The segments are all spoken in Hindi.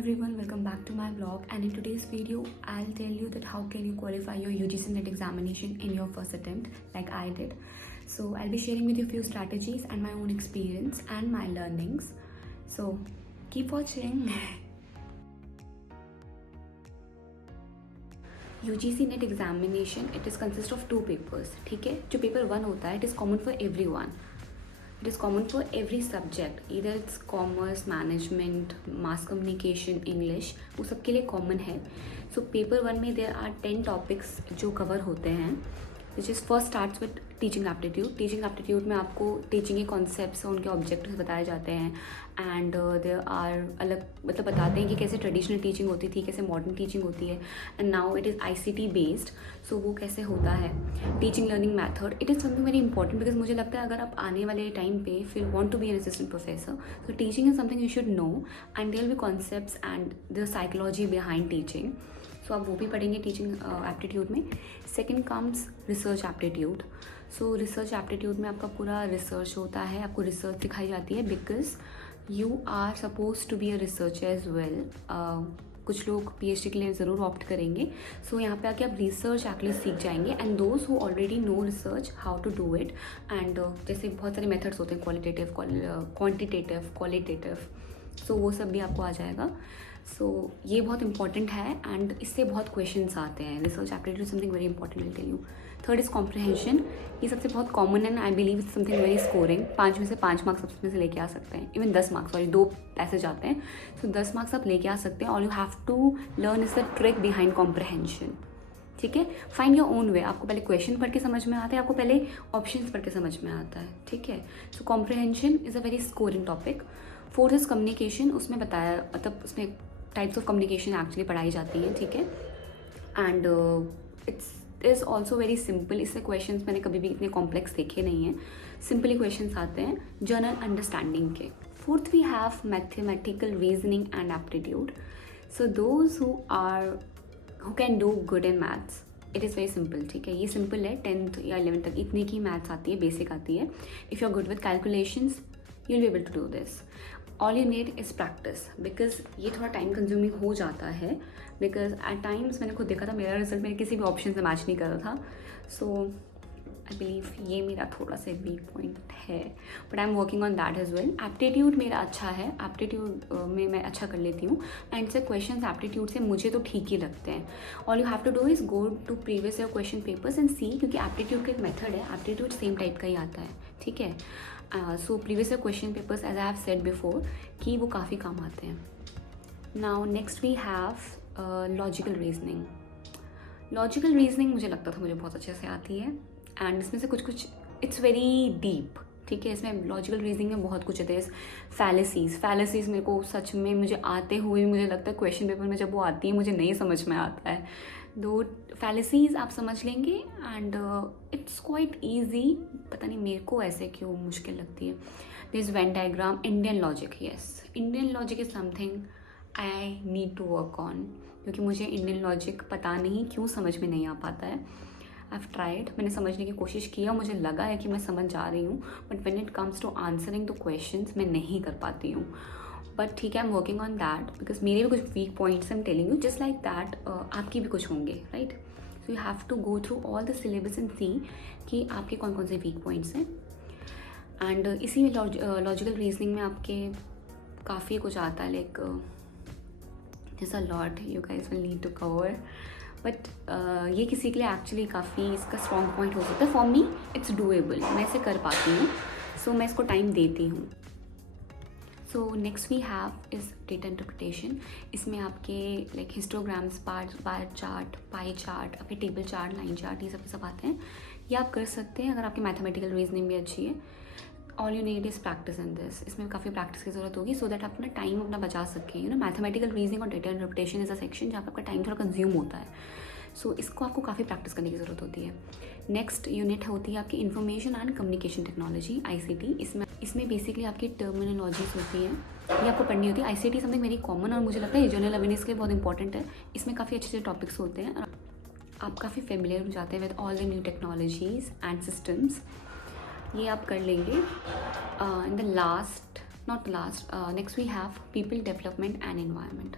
everyone, welcome back to my vlog, and in today's video I'll tell you that how can you qualify your UGC NET examination in your first attempt like I did. So I'll be sharing with you a few strategies and my own experience and my learnings. So keep watching. UGC NET examination, it is consist of two papers. ठीक है, जो पेपर 1 होता है, it is common for everyone. It is common for every subject, either it's commerce, management, mass communication, English, वो सबके लिए common है. So paper 1 में there are 10 topics जो cover होते हैं, which is first starts with teaching aptitude. Teaching aptitude में आपको teaching के concepts और उनके objectives बताए जाते हैं and there are अलग मतलब बताते हैं कि कैसे traditional teaching होती थी, कैसे modern teaching होती है, and now it is ICT based. So वो कैसे होता है, teaching learning method, it is something very important because मुझे लगता है अगर आप आने वाले टाइम पे if you want to be an assistant professor, so teaching is something you should know and there will be concepts and the psychology behind teaching. सो आप वो भी पढ़ेंगे टीचिंग एप्टीट्यूड में. Second comes research aptitude. सो रिसर्च एप्टीट्यूड में आपका पूरा रिसर्च होता है, आपको रिसर्च सिखाई जाती है because you are suppose to be a research as well. कुछ लोग PhD के लिए ज़रूर ऑप्ट करेंगे. सो यहाँ पे आके आप रिसर्च एक्चुअली सीख जाएंगे and those who already know research how to do it. And जैसे बहुत सारे मेथड्स होते हैं, क्वालिटेटिव, क्वांटिटेटिव, क्वालिटेटिव, सो वो सब भी आपको आ जाएगा. सो ये बहुत इंपॉर्टेंट है एंड इससे बहुत क्वेश्चंस आते हैं. Research aptitude something very important, will tell you. Third is comprehension. ये सबसे बहुत कॉमन है, I believe it's something very scoring. 5 में से 5 मार्क्स सबसे से लेके आ सकते हैं, इवन 10 मार्क्स, सॉरी 2 पैसेज आते हैं. सो 10 मार्क्स आप लेके आ सकते हैं. All you have to learn is the trick behind comprehension. ठीक है, फाइंड योर ओन वे. आपको पहले क्वेश्चन पढ़ के समझ में आता है, आपको पहले ऑप्शंस पढ़ के समझ में आता है. ठीक है, so comprehension is a very scoring topic. Fourth is communication. उसमें बताया मतलब उसमें टाइप्स ऑफ कम्युनिकेशन एक्चुअली पढ़ाई जाती हैं. ठीक है, and it's is also very simple. इससे क्वेश्चंस मैंने कभी भी इतने कॉम्प्लेक्स देखे नहीं हैं, सिंपली क्वेश्चंस आते हैं जनरल अंडरस्टैंडिंग के. Fourth we have mathematical reasoning and aptitude. So those who can do good in maths, it is very simple. ठीक है, ये सिंपल है. 10th या 11th तक इतने की मैथ्स आती है, बेसिक आती है. If you are good with calculations you will be able to do this. All you need is practice, because ये थोड़ा टाइम कंज्यूमिंग हो जाता है. बिकॉज एट टाइम्स मैंने खुद देखा था, मेरा रिजल्ट मेरे किसी भी ऑप्शन से मैच नहीं कर रहा था. सो आई बिलीव ये मेरा थोड़ा सा वीक पॉइंट है, but I am working on that as well. Aptitude मेरा अच्छा है, एप्टीट्यूड में मैं अच्छा कर लेती हूँ एंड से क्वेश्चन एप्टीट्यूड से मुझे तो ठीक ही लगते हैं. All you have to do is go to previous year question papers and see, क्योंकि एप्टीट्यूड का एक मेथड है, एप्टीट्यूड सेम टाइप का ही आता है. ठीक है, so previous year question papers as I have said before कि वो काफ़ी काम आते हैं. Now next we have logical reasoning. Logical reasoning मुझे लगता था मुझे बहुत अच्छे से आती है एंड इसमें से कुछ इट्स वेरी डीप. ठीक है, इसमें लॉजिकल रीजनिंग में बहुत कुछ होते हैं. फैलेसीज मेरे को सच में मुझे आते हुए मुझे लगता है क्वेश्चन पेपर में जब वो आती है मुझे नहीं समझ में आता है. दो फैलेसीज आप समझ लेंगे एंड इट्स क्वाइट ईजी. पता नहीं मेरे को ऐसे क्यों मुश्किल लगती है. This Venn diagram, Indian logic. Yes, Indian logic is something I need to work on, क्योंकि मुझे इंडियन लॉजिक पता नहीं क्यों समझ में नहीं आ पाता है. आई हैव ट्राइड, मैंने समझने की कोशिश किया, मुझे लगा है कि मैं समझ जा रही हूँ, but when it comes to answering the questions मैं नहीं कर पाती हूँ. बट ठीक है, I am working on that because मेरे भी कुछ weak points I am telling you, just like that आपकी भी कुछ होंगे, right. So you have to go through all the syllabus and see कि आपके कौन कौन से वीक पॉइंट्स हैं. एंड इसी में लॉजिकल रीजनिंग में आपके काफ़ी कुछ आता है, like this a lot you guys will need to cover. But ये किसी के लिए एक्चुअली काफ़ी इसका स्ट्रॉन्ग पॉइंट हो सकता है. फॉर मी इट्स डूएबल, मैं इसे कर पाती हूँ. सो मैं इसको टाइम देती हूँ. So next we have is data interpretation. इसमें आपके like histograms, bar chart, pie chart, आपके टेबल चार्ट, लाइन चार्ट, ये सब आते हैं. ये आप कर सकते हैं अगर आपकी मैथमेटिकल रीजनिंग भी अच्छी है. All you need is practice in this. इसमें काफ़ी प्रैक्टिस की ज़रूरत होगी सो दैट आप अपना टाइम अपना बचा सकें. यू नो, मैथमेटिकल रीजनिंग और data interpretation is a section जहाँ पर आपका टाइम थोड़ा कंज्यूम होता है. सो इसको आपको काफ़ी प्रैक्टिस करने की ज़रूरत होती है. नेक्स्ट यूनिट होती है आपकी information and communication technology, ICT. इसमें बेसिकली आपकी टर्मिनोलॉजीज होती हैं, ये आपको पढ़नी होती है. ICT समथिंग वेरी कॉमन और मुझे लगता है ये जनरल अवेयरनेस के लिए बहुत इंपॉर्टेंट है. इसमें काफ़ी अच्छे अच्छे टॉपिक्स होते हैं और आप काफ़ी फेमिलियर हो जाते हैं with all the new technologies and systems. ये आप कर लेंगे. In the last not last, next we have people development and environment.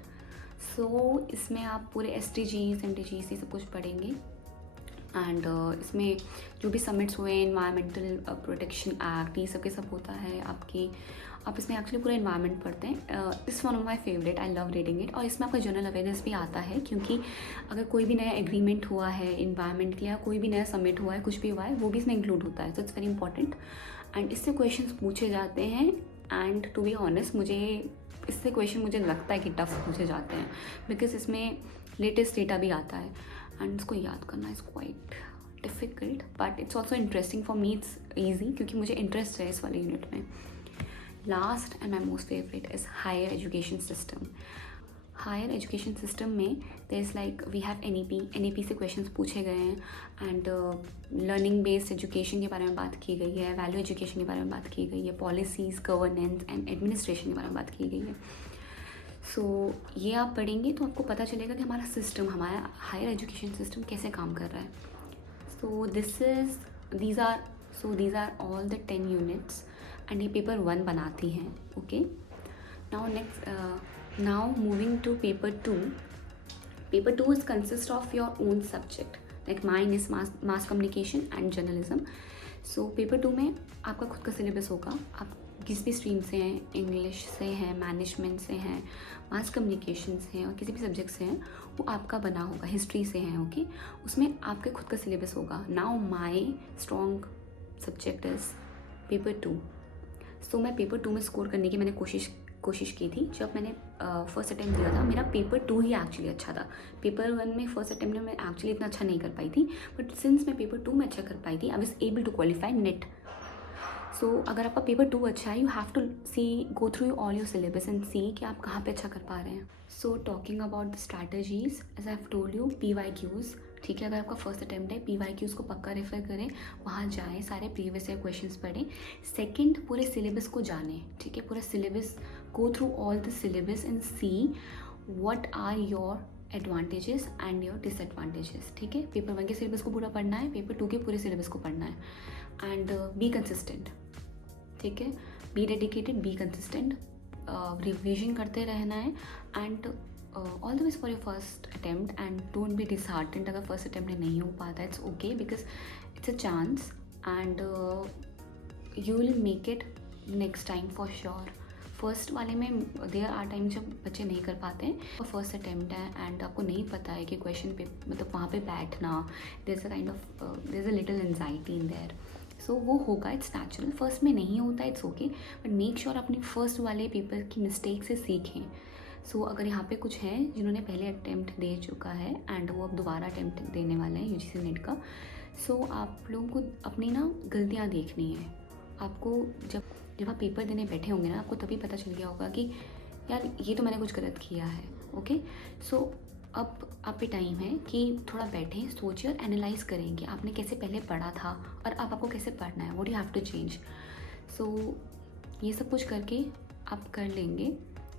So इसमें आप पूरे SDGs MDGs ये सब कुछ पढ़ेंगे. एंड इसमें जो भी समिट्स हुए, इन्वायरमेंटल प्रोटेक्शन एक्ट, ये सब के सब होता है आपकी. आप इसमें एक्चुअली पूरा इन्वायरमेंट पढ़ते हैं. It's one of my favourite, I love reading it. और इसमें आपका जनरल अवेयरनेस भी आता है, क्योंकि अगर कोई भी नया एग्रीमेंट हुआ है इन्वायरमेंट के, या कोई भी नया समिट हुआ है, कुछ भी हुआ है, वो भी इसमें इंक्लूड होता है. So it's very important. And इससे क्वेश्चन पूछे जाते हैं. एंड टू बी ऑनेस्ट, मुझे इससे क्वेश्चन मुझे लगता है कि टफ पूछे जाते हैं, बिकॉज इसमें लेटेस्ट डेटा भी आता है. एंड इसको याद करना is quite difficult, but it's also interesting for me. It's easy क्योंकि मुझे इंटरेस्ट है इस वाले यूनिट में. Last and my most favourite is higher education system. Higher education system में there is like we have NEP से क्वेश्चंस पूछे गए हैं. एंड लर्निंग बेस्ड एजुकेशन के बारे में बात की गई है, वैल्यू एजुकेशन के बारे में बात की गई है, पॉलिसीज़, गवर्नेंस एंड एडमिनिस्ट्रेशन के बारे में बात की गई है. सो ये आप पढ़ेंगे तो आपको पता चलेगा कि हमारा सिस्टम, हमारा हायर एजुकेशन सिस्टम कैसे काम कर रहा है. सो these are all the 10 units and ये पेपर 1 बनाती हैं. Okay, now moving to paper 2. Paper 2 is consist of your own subject, like mine is mass communication and journalism. So paper 2 में आपका खुद का सिलेबस होगा. आप किस भी स्ट्रीम से हैं, इंग्लिश से हैं, मैनेजमेंट से हैं, मास कम्युनिकेशन से हैं, और किसी भी सब्जेक्ट से हैं, वो आपका बना होगा. हिस्ट्री से हैं, ओके, उसमें आपके खुद का सिलेबस होगा. Now my strong subject is paper 2. सो मैं पेपर 2 में स्कोर करने की मैंने कोशिश की थी. जब मैंने फर्स्ट अटैम्प्ट दिया था, मेरा पेपर 2 ही एक्चुअली अच्छा था. पेपर 1 में फर्स्ट अटैम्प्ट में मैं एक्चुअली इतना अच्छा नहीं कर पाई थी, बट सिंस मैं पेपर 2 में अच्छा कर पाई थी, I was able to qualify NET. So अगर आपका पेपर 2 अच्छा है, you have to go through all your syllabus and see कि आप कहाँ पे अच्छा कर पा रहे हैं. So talking about the strategies, as I have told you, PYQs. ठीक है, अगर आपका फर्स्ट अटैम्प्ट है, PYQs को पक्का रेफर करें, वहाँ जाएँ, सारे प्रीवियस ईयर क्वेश्चंस पढ़ें. सेकंड, पूरे सिलेबस को जानें. ठीक है, पूरा syllabus, go through all the syllabus and see what are your advantages and your disadvantages. ठीक है, पेपर 1 के सिलेबस को पूरा पढ़ना है, पेपर 2 के पूरे सिलेबस को पढ़ना है. And be consistent. ठीक है, be dedicated, be consistent, revision करते रहना है. And all the best for your first attempt. And don't be disheartened अगर फर्स्ट अटैम्प्ट में नहीं हो पाता. It's okay, because it's a chance and you will make it next time for sure. First वाले में देयर आर टाइम जब बच्चे नहीं कर पाते हैं, और फर्स्ट अटैम्प्ट है एंड आपको नहीं पता है कि क्वेश्चन पे, मतलब वहाँ पे बैठना, there is a kind of there is a little anxiety in there. So वो होगा, इट्स नेचुरल. फर्स्ट में नहीं होता, it's okay, but make sure अपनी फर्स्ट वाले पेपर की मिस्टेक से सीखें. सो अगर यहाँ पे कुछ हैं जिन्होंने पहले अटैम्प्ट दे चुका है एंड वो अब दोबारा अटैम्प्ट देने वाले हैं UGC नेट का, सो आप लोगों को अपनी ना गलतियाँ देखनी है. आपको जब आप पेपर देने बैठे होंगे ना, आपको तभी पता चल गया होगा कि यार ये तो मैंने कुछ गलत किया है. ओके, सो अब आप पे टाइम है कि थोड़ा बैठें, सोचें और एनालाइज करें कि आपने कैसे पहले पढ़ा था और अब आपको कैसे पढ़ना है, what you have to change. So ये सब कुछ करके आप कर लेंगे.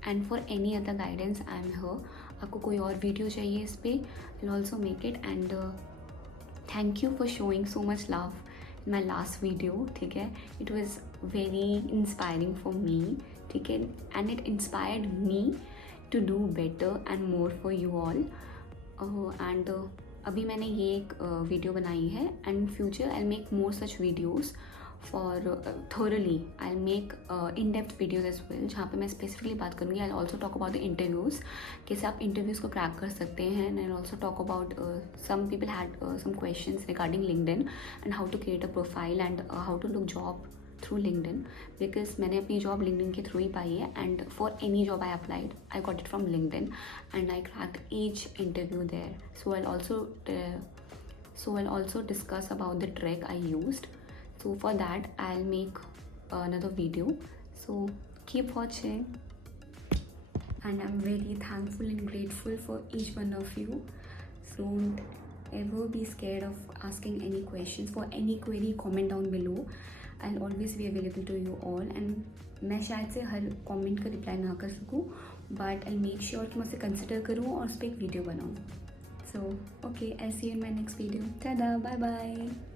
And for any other guidance I am here. आपको कोई और वीडियो चाहिए इस पर, will also make it. And thank you for showing so much love in my last video. ठीक है, it was very inspiring for me. ठीक है, and it inspired me to do better and more for you all. And अभी मैंने ये एक वीडियो बनाई है. And future I make more such videos for thoroughly. I make in depth videos as well, जहाँ पे मैं स्पेसिफिकली बात करूँगी. I also talk about the interviews, कैसे आप इंटरव्यूज़ को क्रैक कर सकते हैं. And I also talk about some people had some questions regarding LinkedIn and how to create a profile and how to look job through LinkedIn, because मैंने अपनी जॉब LinkedIn के थ्रू ही पाई है. And for any job I applied, I got it from LinkedIn and I cracked each interview there. So I'll also discuss about the trick I used. So for that I'll make another video. So keep watching. And I'm very thankful and grateful for each one of you. So don't ever be scared of asking any questions. For any query, comment down below. I'll always be available to you all. And मैं शायद से हर कमेंट का रिप्लाई ना कर सकूँ, बट आई मेक श्योर कि मैं उसे कंसिडर करूँ और उस पर एक वीडियो बनाऊँ. So okay, I see you in my next video. Tata, bye bye.